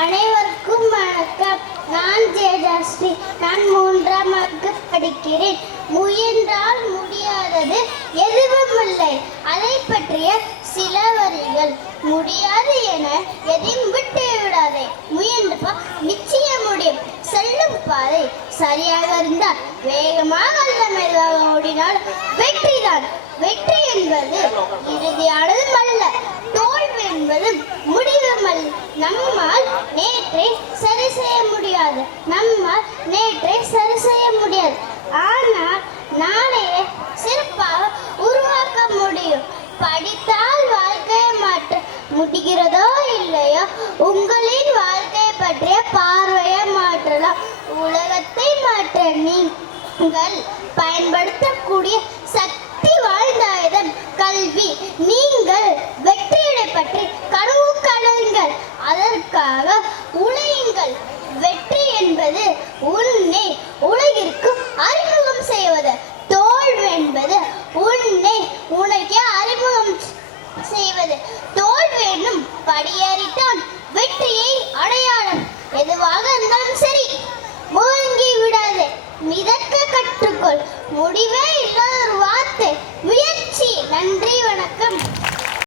அனைவருக்கும் வணக்கம். நான் ஜெயஜாஸ்ரீ. நான் 3ஆம் வகுப்பு படிக்கிறேன். முயன்றால் முடியாதது எதுவுமில்லை. அதை பற்றிய சில வரிகள். முடியாது என எதையும் விட்டு விடாதே. முயன்று நிச்சயம் முடியும். செல்லும் பாதை சரியாக இருந்தால் வேகமாக அல்ல மெதுவாக ஓடினால் வெற்றிதான். வெற்றி என்பது இறுதியானதும் அல்ல, தோல்வி என்பது முடிவுமல்ல. நம்மால் நேற்றை சரி செய்ய முடியாது, நம்மால் நேற்றை சரி செய்ய முடியாது. ஆனால் நாளைய சிறப்பாக உருவாக்க முடியும். படித்தால் வாழ்க்கையை மாற்ற முடிகிறதோ இல்லையோ, உங்களின் வாழ்க்கையை பற்றிய பார்வையை மாற்றலாம். உலகத்தை மாற்ற நீங்கள் பயன்படுத்தக்கூடிய சக்தி வாய்ந்த ஆயுதம் கல்வி. நீங்கள் வெற்றியை பற்றி கனவு காணுங்கள், அதற்காக உழையுங்கள். வெற்றி என்பது உன்னை உலகிற்கு அறிமுகம் செய்வது. தோல்வி என்பது உன்னை உனக்கே அறிமுகம் செய்வது. தோல்வி என்னும் படியேறித்தான் வெற்றியை அடையாளம். எதுவாக இருந்தாலும் சரி, மூழ்கி விடாதே, மிதக்க கற்றுக்கொள். முடிவே